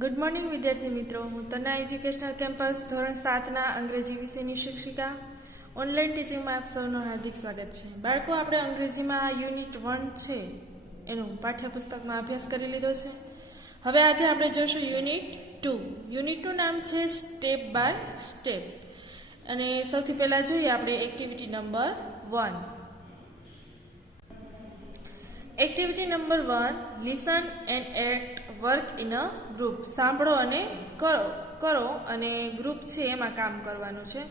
Good morning વિદ્યાર્થી મિત્રો, હું તના એજ્યુકેશનલ કેમ્પસ ધોરણ 7ના અંગ્રેજી વિષયની શિક્ષિકા ઓનલાઈન ટીચિંગમાં આપ સૌનું હાર્દિક સ્વાગત છે. બાળકો, આપણે અંગ્રેજીમાં યુનિટ 1 છે એનું પાઠ્યપુસ્તકમાં અભ્યાસ કરી લીધો છે. હવે આજે આપણે જોઈશું યુનિટ 2. યુનિટનું નામ છે સ્ટેપ બાય સ્ટેપ. અને સૌથી પહેલાં જોઈએ આપણે activity number 1. Activity number 1, listen and act work in a group. સાંભળો અને કરો અને ગ્રુપ છે એમાં કામ કરવાનું છે.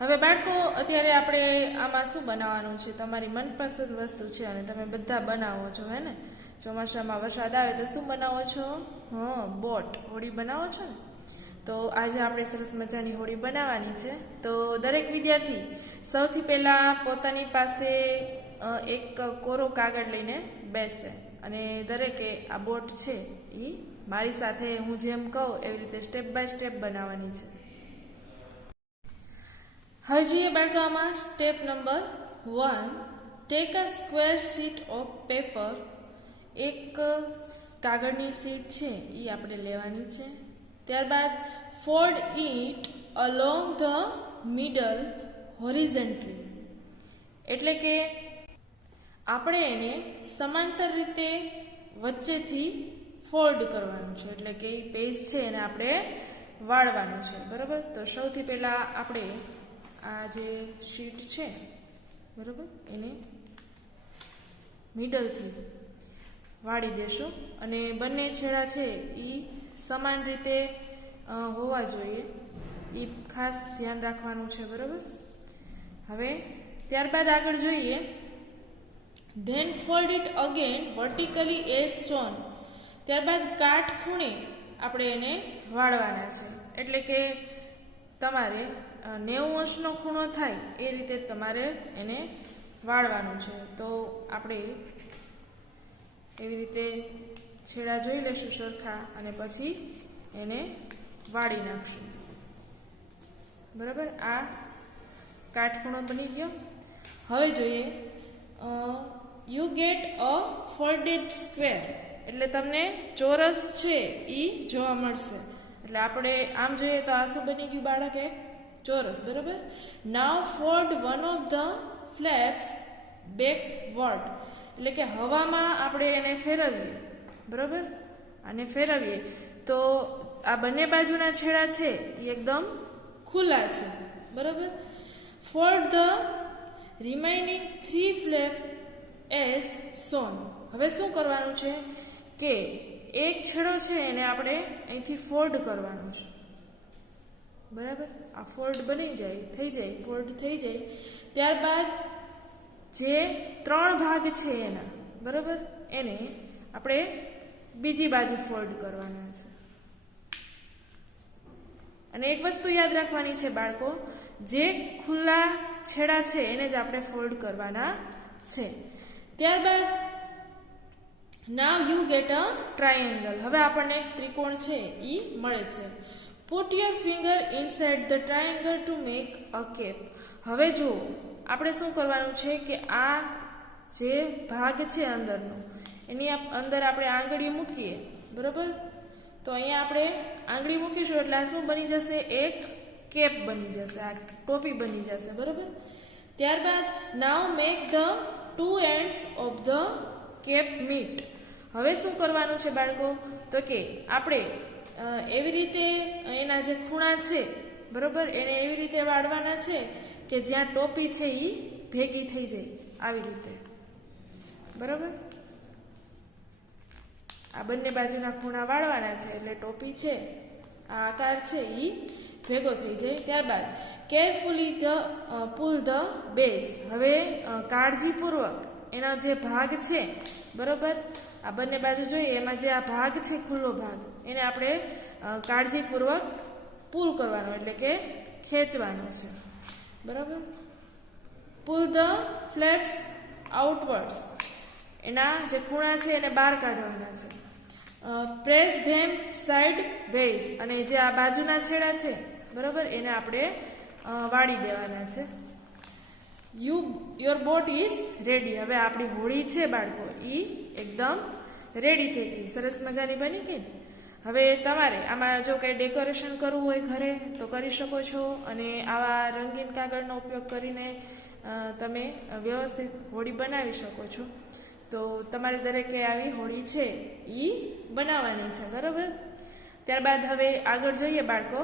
હવે બાળકો, અત્યારે આપણે આમાં શું બનાવવાનું છે? તમારી મનપસંદ વસ્તુ છે અને તમે બધા બનાવો છો, હે ને? ચોમાસામાં વરસાદ આવે તો શું બનાવો છો? બોટ, હોડી બનાવો છો ને? તો આજે આપણે સરસ મજાની હોડી બનાવવાની છે. તો દરેક વિદ્યાર્થી સૌથી પહેલાં પોતાની પાસે એક કોરો કાગળ લઈને બેસે અને દરેકે આ બોટ છે એ મારી સાથે હું જેમ કહું એવી રીતે સ્ટેપ બાય સ્ટેપ બનાવવાની છે. હવે જોઈએ બાળકો, આમાં step number 1, take a square sheet of paper. એક કાગળની શીટ છે એ આપણે લેવાની છે. ત્યારબાદ fold it along the middle horizontally, એટલે કે આપણે એને સમાંતર રીતે વચ્ચેથી ફોલ્ડ કરવાનું છે, એટલે કે પેજ છે એને આપણે વાળવાનું છે. બરાબર? તો સૌથી પહેલાં આપણે આ જે શીટ છે, બરાબર, એને મિડલથી વાળી દેશું અને બંને છેડા છે એ સમાન રીતે હોવા જોઈએ, એ ખાસ ધ્યાન રાખવાનું છે. બરાબર? હવે ત્યારબાદ આગળ જોઈએ, then fold it again vertically as shown. ત્યારબાદ કાટખૂણે આપણે એને વાળવાના છે, એટલે કે તમારે 90° ખૂણો થાય એ રીતે તમારે એને વાળવાનું છે. તો આપણે એવી રીતે છેડા જોઈ લેશું સરખા અને પછી એને વાળી નાખશું. બરાબર? આ કાટખૂણો બની ગયો. હવે જોઈએ, you get a folded square, એટલે તમને ચોરસ છે એ જોવા મળશે. એટલે આપણે આમ જોઈએ તો આ શું બની ગયું બાળક? એક ચોરસ. બરાબર? Now fold one of the flaps backward, એટલે કે હવામાં આપણે એને ફેરવીએ. બરાબર? આને ફેરવીએ તો આ બંને બાજુના છેડા છે એ એકદમ ખુલ્લા છે. બરાબર? Fold the remaining 3 flap as shown. હવે શું કરવાનું છે કે એક છેડો છે એને આપણે અહીંથી ફોલ્ડ કરવાનો છે. બરાબર? આ ફોલ્ડ બની જાય, થઈ જાય, ફોલ્ડ થઈ જાય. ત્યારબાદ જે 3 ભાગ છે એના, બરાબર, એને આપણે બીજી બાજુ ફોલ્ડ કરવાના છે. અને એક વસ્તુ યાદ રાખવાની છે બાળકો, જે ખુલ્લા છેડા છે એને જ આપણે ફોલ્ડ કરવાના છે. ત્યારબાદ now you get a triangle. હવે આપણને એક ત્રિકોણ છે એ મળે છે. Put your finger inside the triangle to make a cap. હવે જુઓ, આપણે શું કરવાનું છે કે આ જે ભાગ છે અંદરનો, એની અંદર આપણે આંગળી મૂકીએ. બરાબર? તો અહીંયા આપણે આંગળી મૂકીશું એટલે આ શું બની જશે? એક કેપ બની જશે, આ ટોપી બની જશે. બરાબર? ત્યારબાદ now make the 2 ends of the cap meet. હવે શું કરવાનું છે બાળકો? તો કે આપણે એવી રીતે એના જે ખૂણા છે, બરાબર, એને એવી રીતે વાળવાના છે કે જ્યાં ટોપી છે એ ભેગી થઈ જાય, આવી રીતે. બરાબર? આ બંને બાજુના ખૂણા વાળવાના છે એટલે ટોપી છે, આ આકાર છે એ ભેગો થઈ જાય. ત્યારબાદ કેરફુલી પુલ ધ બેઝ. હવે કાળજીપૂર્વક એના જે ભાગ છે, બરાબર, આ બંને બાજુ જોઈએ એમાં જે આ ભાગ છે, ખુલ્લો ભાગ, એને આપણે કાળજીપૂર્વક પુલ કરવાનો, એટલે કે ખેંચવાનો છે. બરાબર? પુલ ધ ફ્લેપ્સ આઉટવર્ડ્સ. એના જે ખૂણા છે એને બહાર કાઢવાના છે. પ્રેસ ધેમ સાઇડ વેઝ. અને જે આ બાજુના છેડા છે, બરાબર, એને આપણે વાળી દેવાના છે. Your boat is ready. હવે આપણી હોડી છે બાળકો એ એકદમ રેડી થઈ ગઈ, સરસ મજાની બની ગઈ. હવે તમારે આમાં જો કંઈ ડેકોરેશન કરવું હોય ઘરે તો કરી શકો છો, અને આવા રંગીન કાગળનો ઉપયોગ કરીને તમે વ્યવસ્થિત હોળી બનાવી શકો છો. તો તમારે દરેકે આવી હોળી છે એ બનાવવાની છે, બરાબર. ત્યારબાદ હવે આગળ જોઈએ બાળકો.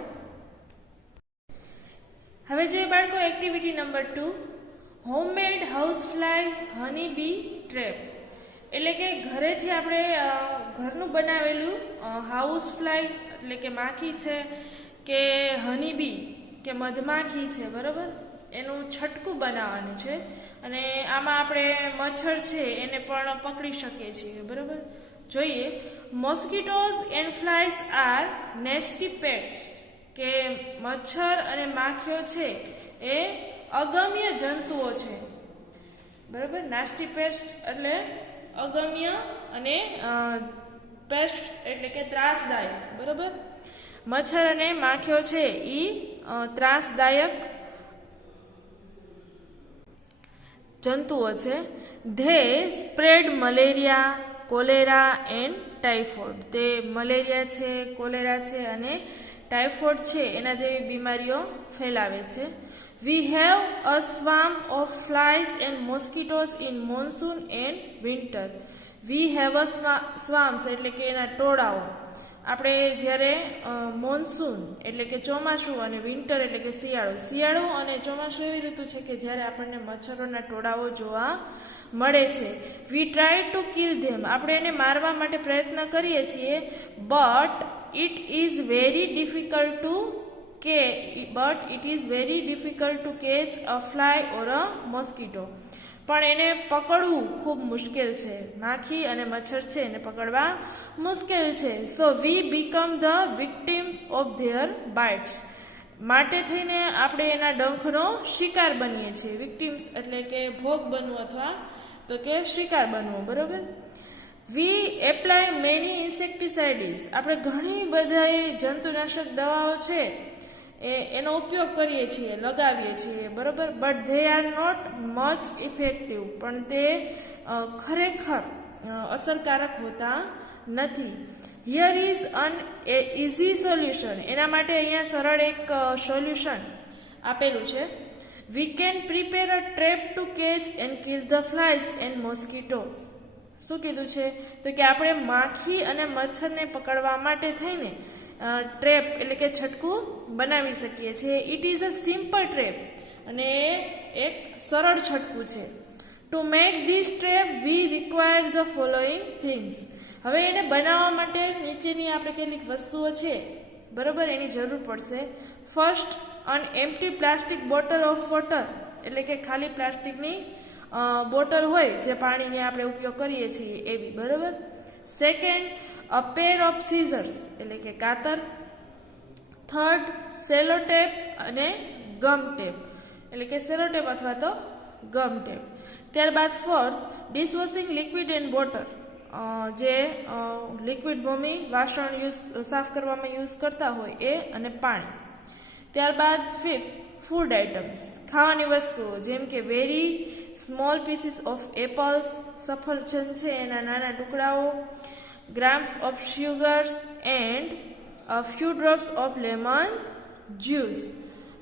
હવે જોઈએ બાળકો એક્ટિવિટી નંબર 2, હોમમેડ હાઉસફ્લાય હની બી ટ્રેપ. એટલે કે ઘરેથી આપણે ઘરનું બનાવેલું હાઉસફ્લાય એટલે કે માખી છે કે હની બી કે મધમાખી છે, બરાબર, એનું છટકું બનાવવાનું છે. અને આમાં આપણે મચ્છર છે એને પણ પકડી શકીએ છીએ, બરાબર. જોઈએ, mosquitoes and flies are nasty pests. કે મચ્છર અને માખીઓ છે એ અગમ્ય જંતુઓ છે, બરાબર. નાસ્ટી પેસ્ટ એટલે અગમ્ય, અને પેસ્ટ એટલે કે ત્રાસદાયક, બરાબર. મચ્છર અને માખીઓ છે એ ત્રાસદાયક જંતુઓ છે. They spread malaria, cholera and typhoid. તે મલેરિયા છે, કોલેરા છે અને ટાઇફોઇડ છે એના જેવી બીમારીઓ ફેલાવે છે. We have a swarm of flies and mosquitoes in monsoon and winter. We have a swarms એટલે કે એના ટોળાઓ. આપણે જ્યારે મોન્સૂન એટલે કે ચોમાસું અને વિન્ટર એટલે કે શિયાળો અને ચોમાસું એવી ઋતુ છે કે જ્યારે આપણને મચ્છરોના ટોળાઓ જોવા મળે છે. વી ટ્રાય ટુ કિલ ધેમ. આપણે એને મારવા માટે પ્રયત્ન કરીએ છીએ, but it is very difficult to catch a fly or a mosquito. પણ એને પકડવું ખૂબ મુશ્કેલ છે. માખી અને મચ્છર છે એને પકડવા મુશ્કેલ છે. So we become the victim of their bites. માટે થઈને આપણે એના ડંખનો શિકાર બનીએ છીએ. વિક્ટિમ્સ એટલે કે ભોગ બનવું અથવા તો કે શિકાર બનવું, બરાબર. વી એપ્લાય મેની ઇન્સેક્ટિસાઇડ્સ. આપણે ઘણી બધી જંતુનાશક દવાઓ છે એનો ઉપયોગ કરીએ છીએ, લગાવીએ છીએ, બરાબર. But they are not much effective. પણ તે ખરેખર અસરકારક હોતા નથી. Here is an easy solution. એના માટે અહીંયા સરળ એક સોલ્યુશન આપેલું છે. We can prepare a trap to catch and kill the flies and mosquitoes. શું કીધું છે? તો કે આપણે માખી અને મચ્છરને પકડવા માટે થઈને ટ્રેપ એટલે કે છટકું બનાવી શકીએ છીએ. It is a simple trap. અને એક સરળ છટકું છે. To make this trap we require the following things. હવે એને બનાવવા માટે નીચેની આપણે કેટલીક વસ્તુઓ છે, બરાબર, એની જરૂર પડશે. First, an empty plastic bottle of water. એટલે કે ખાલી પ્લાસ્ટિકની બોટલ હોય જે પાણીને આપણે ઉપયોગ કરીએ છીએ એવી, બરાબર. Second, a pair of scissors એટલે કે કાતર. થર્ડ, સેલો ટેપ અને ગમ ટેપ એટલે કે સેલો ટેપ અથવા તો ગમ ટેપ. ત્યારબાદ ફોર્થ, ડિશવોશિંગ લિક્વિડ એન્ડ વોટર. જે લિક્વિડ ભૂમિ વાસણ સાફ કરવામાં યુઝ કરતા હોય એ અને પાણી. ત્યારબાદ ફિફ્થ, ફૂડ આઇટમ્સ ખાવાની વસ્તુઓ જેમ કે very small pieces of apples. સફરજન છે એના નાના ટુકડાઓ. Grams of sugars and few drops of lemon juice.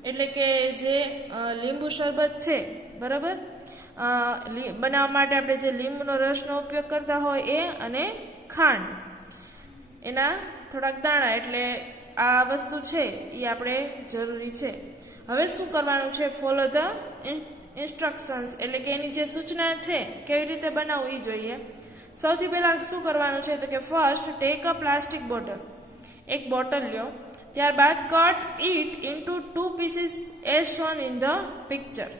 એટલે કે જે લીંબુ શરબત છે, બરાબર, બનાવવા માટે આપણે જે લીંબુનો રસનો ઉપયોગ કરતા હોય એ અને ખાંડ એના થોડાક દાણા. એટલે આ વસ્તુ છે એ આપણે જરૂરી છે. હવે શું કરવાનું છે? ફોલો ધ ઇન્સ્ટ્રક્શન્સ એટલે કે એની જે સૂચના છે કેવી રીતે બનાવવું એ જોઈએ. સૌથી પહેલાં શું કરવાનું છે? તો કે first, take a plastic bottle. એક બોટલ લ્યો. ત્યારબાદ cut it into 2 pieces as shown in the picture.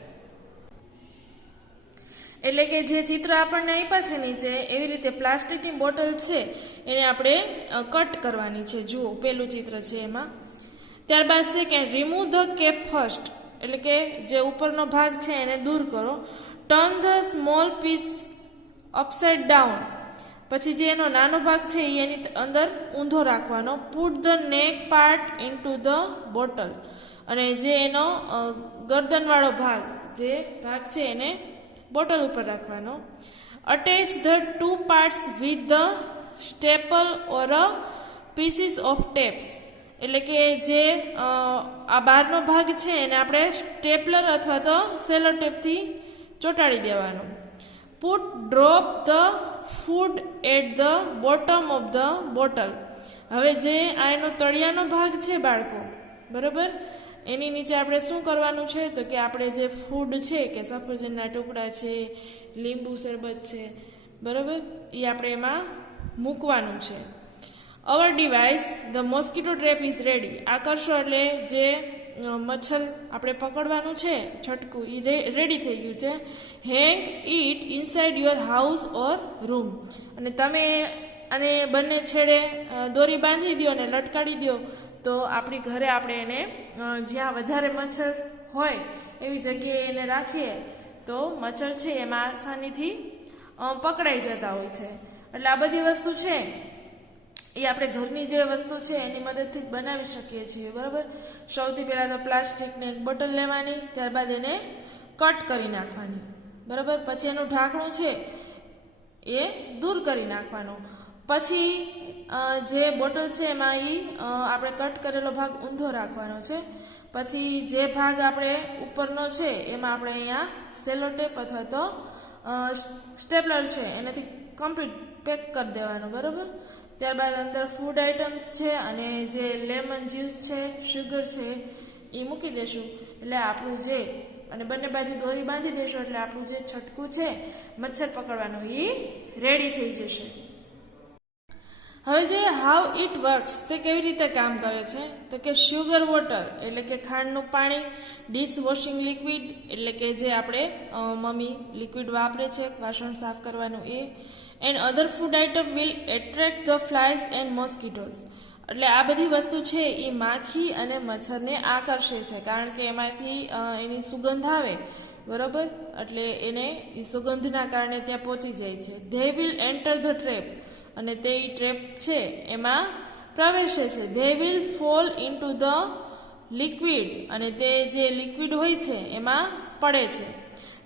એટલે કે જે ચિત્ર આપણને આપ્યા છે નીચે એવી રીતે પ્લાસ્ટિકની બોટલ છે એને આપણે કટ કરવાની છે. જુઓ પેલું ચિત્ર છે એમાં. ત્યારબાદ second, remove the cap first એટલે કે જે ઉપરનો ભાગ છે એને દૂર કરો. Turn the small piece upside down. પછી જે એનો નાનો ભાગ છે એ એની અંદર ઊંધો રાખવાનો. પુટ ધ નેક પાર્ટ ઇન્ટુ ધ બોટલ. અને જે એનો ગરદનવાળો ભાગ જે ભાગ છે એને બોટલ ઉપર રાખવાનો. Attach the 2 parts with the staple or a pieces of taps, એટલે કે જે આ બહારનો ભાગ છે એને આપણે સ્ટેપલર અથવા તો સેલો ટેપથી ચોંટાડી દેવાનો. Put drop the food at the bottom of the bottle. હવે જે આ એનો તળિયાનો ભાગ છે બાળકો, બરાબર, એની નીચે આપણે શું કરવાનું છે તો કે આપણે જે ફૂડ છે કે સફરજનના ટુકડા છે, લીંબુ શરબત છે, બરાબર, એ આપણે એમાં મૂકવાનું છે. Our device the mosquito trap is ready. આ કરશો એટલે જે મચ્છર આપણે પકડવાનું છે છટકું એ રેડી થઈ ગયું છે. Hang it inside your house or room. અને તમે અને બંને છેડે દોરી બાંધી દો અને લટકાડી દો તો આપણી ઘરે આપણે એને જ્યાં વધારે મચ્છર હોય એવી જગ્યાએ એને રાખીએ તો મચ્છર છે એમાં આસાનીથી પકડાઈ જતા હોય છે. એટલે આ બધી વસ્તુ છે એ આપણે ઘરની જે વસ્તુ છે એની મદદથી જ બનાવી શકીએ છીએ, બરાબર. સૌથી પહેલાં તો પ્લાસ્ટિકની એક બોટલ લેવાની, ત્યારબાદ એને કટ કરી નાખવાની, બરાબર. પછી એનું ઢાંકણું છે એ દૂર કરી નાખવાનું. પછી જે બોટલ છે એમાં આપણે કટ કરેલો ભાગ ઊંધો રાખવાનો છે. પછી જે ભાગ આપણે ઉપરનો છે એમાં આપણે અહીંયા સેલો ટેપ અથવા તો સ્ટેપલર છે એનાથી કમ્પ્લીટ પેક કરી દેવાનું, બરાબર. ત્યારબાદ અંદર ફૂડ આઇટમ્સ છે અને જે લેમન જ્યુસ છે, શુગર છે એ મૂકી દેશું. એટલે આપણું જે અને બંને બાજુ દોરી બાંધી દેશું એટલે આપણું જે છટકું છે મચ્છર પકડવાનું એ રેડી થઈ જશે. હવે જે હાઉ ઇટ વર્ક્સ તે કેવી રીતે કામ કરે છે તો કે શુગર વોટર એટલે કે ખાંડનું પાણી, ડિશ વોશિંગ લિક્વિડ એટલે કે જે આપણે મમ્મી લિક્વિડ વાપરે છે વાસણ સાફ કરવાનું એ, and other food item will attract the flies and mosquitoes. એટલે આ બધી વસ્તુ છે એ માખી અને મચ્છરને આકર્ષે છે કારણ કે એમાંથી એની સુગંધ આવે, બરાબર. એટલે એને એ સુગંધના કારણે ત્યાં પહોંચી જાય છે. They will enter the trap અને તે ટ્રેપ છે એમાં પ્રવેશે છે. They will fall into the liquid અને તે જે લિક્વિડ હોય છે એમાં પડે છે.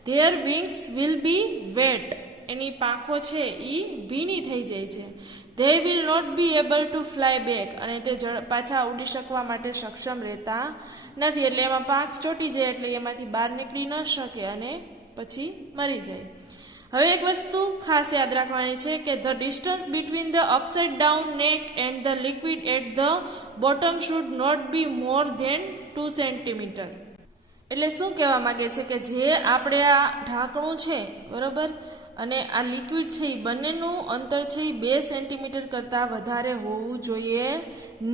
Their wings will be wet એની પાંખો છે એ ભીની થઈ જાય છે. They will not be able to fly back અને તે પાછા ઉડી શકવા માટે સક્ષમ રહેતા નથી. એટલે એમાં પાંખ ચોટી જાય એટલે એમાંથી બહાર નીકળી ન શકે અને પછી મરી જાય. હવે એક વસ્તુ ખાસ યાદ રાખવાની છે કે the distance between the upside down neck and the liquid at the bottom should not be more than 2 centimetre. એટલે શું કહેવા માંગે છે કે જે આપણે આ ઢાંકણું છે, બરાબર, અને આ લિક્વિડ છે એ બંનેનું અંતર છે એ 2 સેન્ટીમીટર કરતાં વધારે હોવું જોઈએ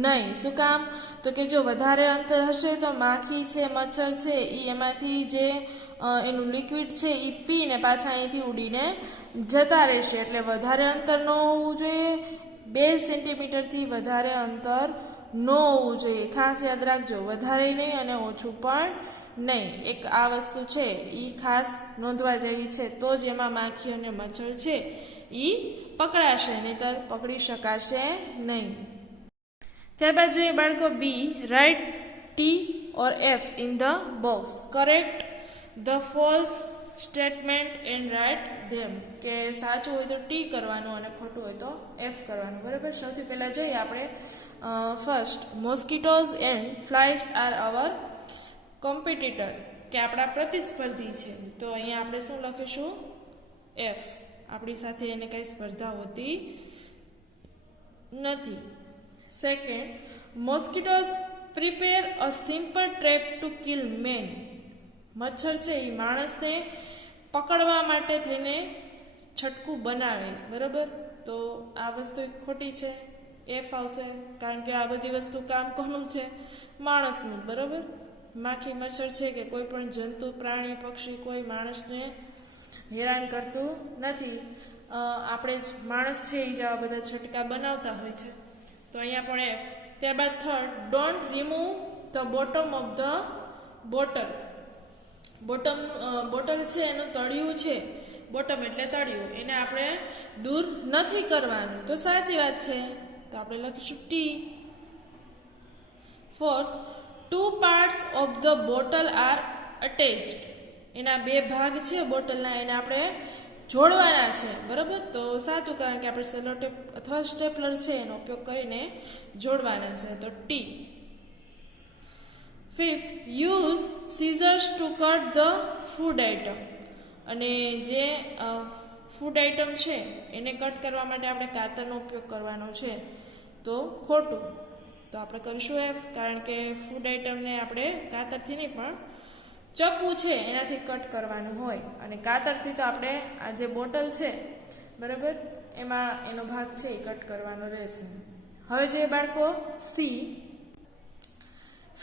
નહીં. શું કામ તો કે જો વધારે અંતર હશે તો માખી છે, મચ્છર છે એ એમાંથી જે એનું લિક્વિડ છે એ પીને પાછા અહીંથી ઉડીને જતા રહેશે. એટલે વધારે અંતર ન હોવું જોઈએ, 2 સેન્ટીમીટરથી વધારે અંતર ન હોવું જોઈએ. ખાસ યાદ રાખજો, વધારે નહીં અને ઓછું પણ નહીં. એક આ વસ્તુ છે એ ખાસ નોંધવા જેવી છે તો જ એમાં માખી અને મચ્છર છે એ પકડાશે, નહીંતર પકડી શકાશે નહીં. ત્યારબાદ જોઈએ બાળકો B, write T or F in the box. Correct the false statement and write them. કે સાચું હોય તો ટી કરવાનું અને ખોટું હોય તો એફ કરવાનું, બરાબર. સૌથી પહેલાં જોઈએ આપણે first, મોસ્કીટોઝ and flies are our competitor, કે આપણા પ્રતિસ્પર્ધી છે. તો અહીંયા આપણે શું લખીશું? એફ. આપણી સાથે એને કંઈ સ્પર્ધા હોતી નથી. Second, mosquitoes prepare a simple trap to kill men. મચ્છર છે એ માણસને પકડવા માટે થઈને છટકું બનાવે, બરાબર. તો આ વસ્તુ ખોટી છે, એફ આવશે, કારણ કે આ બધી વસ્તુ કામ કોનું છે? માણસનું, બરાબર. માખી મચ્છર છે કે કોઈ પણ જંતુ, પ્રાણી, પક્ષી કોઈ માણસને હેરાન કરતું નથી. આપણે જ માણસ છે એ જેવા બધા છટકા બનાવતા હોય છે. તો અહીંયા પણ એફ. ત્યારબાદ third, don't remove the bottom of the bottle. Bottle છે એનું તળિયું છે, બોટમ એટલે તળિયું, એને આપણે દૂર નથી કરવાનું. તો સાચી વાત છે, તો આપણે લખીશું T. Fourth, 2 parts of the bottle are attached. એના 2 ભાગ છે બોટલના, એને આપણે જોડવાના છે, બરાબર. તો સાચું, કારણ કે આપણે સેલો ટેપ અથવા સ્ટેપલર છે એનો ઉપયોગ કરીને જોડવાના છે, તો T. Fifth, use scissors to cut the food item. અને જે ફૂડ આઇટમ છે એને કટ કરવા માટે આપણે કાતરનો ઉપયોગ કરવાનો છે, તો ખોટું. તો આપણે કરીશું એફ, કારણ કે ફૂડ આઇટમને આપણે કાતરથી નહીં પણ ચપ્પુ છે એનાથી કટ કરવાનું હોય, અને કાતરથી તો આપણે આ જે બોટલ છે, બરાબર, એમાં એનો ભાગ છે એ કટ કરવાનો રહેશે. હવે જે બાળકો C,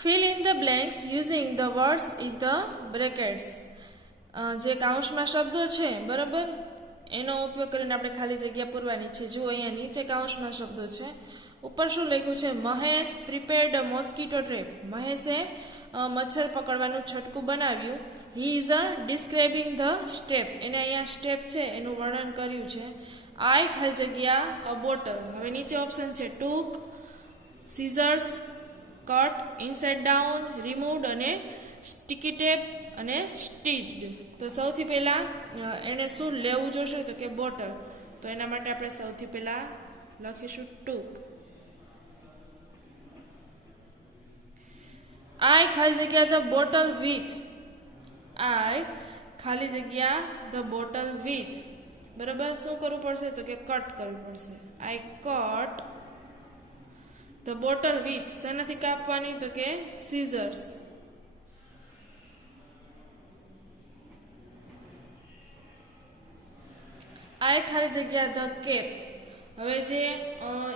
fill in the blanks using the words in the brackets. જે કાઉન્સમાં શબ્દો છે, બરાબર, એનો ઉપયોગ કરીને આપણે ખાલી જગ્યા પૂરવાની છે. જુઓ અહીંયા નીચે કાઉન્સમાં શબ્દો છે, ઉપર શું લખ્યું છે? મહેશ પ્રિપેર્ડ અ મોસ્કીટો ટ્રેપ. મહેશે મચ્છર પકડવાનું છટકું બનાવ્યું. He is a describing the step. એને અહીંયા સ્ટેપ છે એનું વર્ણન કર્યું છે. આઈ ખાલી જગ્યા અ બોટલ. હવે નીચે ઓપ્શન છે took, scissors, cut, inside down, removed અને સ્ટીકી ટેપ અને સ્ટીચ્ડ. તો સૌથી પહેલા એને શું લેવું જોશે? તો કે બોટલ. તો એના માટે આપણે સૌથી પહેલા લખીશું ટૂક. આઈ ખાલી જગ્યા ધ બોટલ વિથ. આઈ ખાલી જગ્યા ધ બોટલ વિથ. બરાબર, શું કરવું પડશે? તો કે કટ કરવું પડશે. આઈ કટ ધ બોટલ વિથ. શેનાથી કાપવાની? તો કે સીઝર્સ. આઈ ખાલી જગ્યા ધ કેપ. હવે જે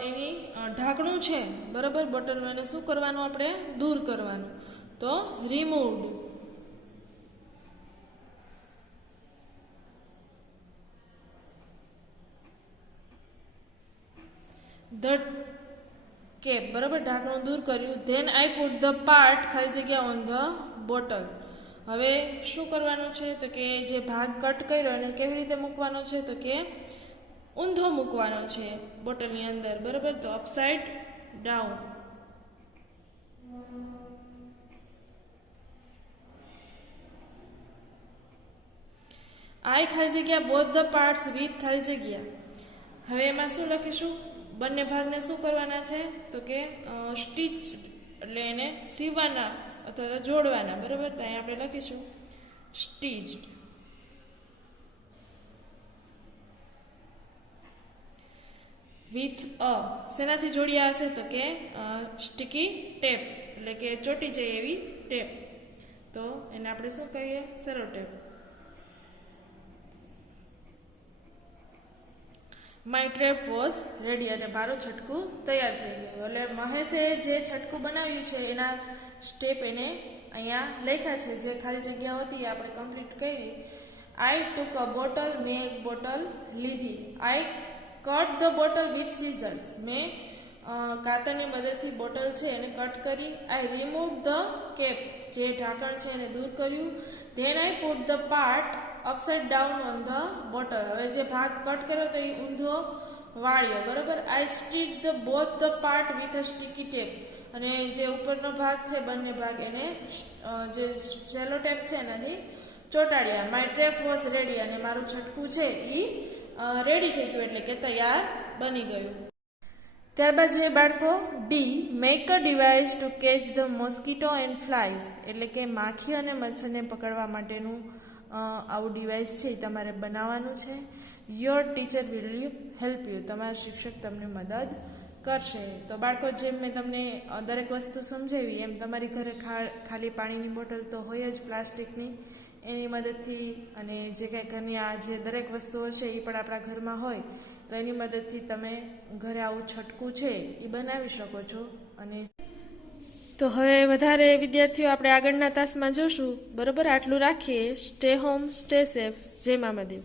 એની ઢાંકણું છે, બરાબર, બોટલનું, એને શું કરવાનું? આપણે દૂર કરવાનું, તો રિમૂવડ. ધ કેપ, બરાબર, ઢાંકણું દૂર કર્યું. Then I put the part ખાલી જગ્યા ઓન ધ બોટલ. હવે શું કરવાનું છે? તો કે જે ભાગ કટ કર્યો એને કેવી રીતે મૂકવાનો છે? તો કે ઊંધો મૂકવાનો છે બોટલની અંદર, બરાબર. તો અપસાઇડ ડાઉન. આઈ ખાલી જગ્યા બોથ ધ પાર્ટ્સ વિથ ખાલી જગ્યા. હવે એમાં શું લખીશું? બંને ભાગને શું કરવાના છે? તો કે સ્ટીચ, એટલે એને સીવવાના અથવા તો જોડવાના, બરાબર. તો અહીંયા આપણે લખીશું સ્ટીચ્ડ. વિથ અ શેનાથી જોડ્યા હશે? તો કે સ્ટીકી ટેપ, એટલે કે ચોટી જાય એવી ટેપ. તો એને આપણે શું કહીએ? Cello tape. My trap was ready. અને મારું છટકું તૈયાર થઈ ગયું. એટલે મહેશે જે છટકું બનાવ્યું છે એના સ્ટેપ એને અહીંયા લખ્યા છે. જે ખાલી જગ્યા હતી એ આપણે કમ્પ્લીટ કરી. I took a bottle. મેં એક બોટલ લીધી. I cut the bottle with scissors. મેં કાતરની મદદથી બોટલ છે એને કટ કરી. I remove the cap. જે ઢાંકણ છે એને દૂર કર્યું. Then I put the part upside down on the bottle. હવે જે ભાગ કટ કર્યો તો એ ઊંધો વાળ્યો, બરાબર. I stitch the both the part with a sticky tape. અને જે ઉપરનો ભાગ છે, બંને ભાગ એને જે સેલો ટેપ છે એનાથી ચોંટાડ્યા. My trap was ready. અને મારું છટકું છે એ રેડી થઈ ગયું, એટલે કે તૈયાર બની ગયું. ત્યારબાદ જે બાળકો D, make a device to catch the mosquito and flies. એટલે કે માખી અને મચ્છરને પકડવા માટેનું આવું ડિવાઇસ છે એ તમારે બનાવવાનું છે. Your teacher will help you. તમારા શિક્ષક તમને મદદ કરશે. તો બાળકો, જેમ મેં તમને દરેક વસ્તુ સમજાવી એમ તમારી ઘરે ખાલી પાણીની બોટલ તો હોય જ પ્લાસ્ટિકની, એની મદદથી, અને જે કાંઈ ઘરની આ જે દરેક વસ્તુઓ છે એ પણ આપણા ઘરમાં હોય તો એની મદદથી તમે ઘરે આવું છટકું છે એ બનાવી શકો છો. અને તો હવે વધારે વિદ્યાર્થીઓ આપણે આગળના તાસમાં જોશું, બરાબર. આટલું રાખીએ. Stay home, stay safe. જય મા મહાદેવ.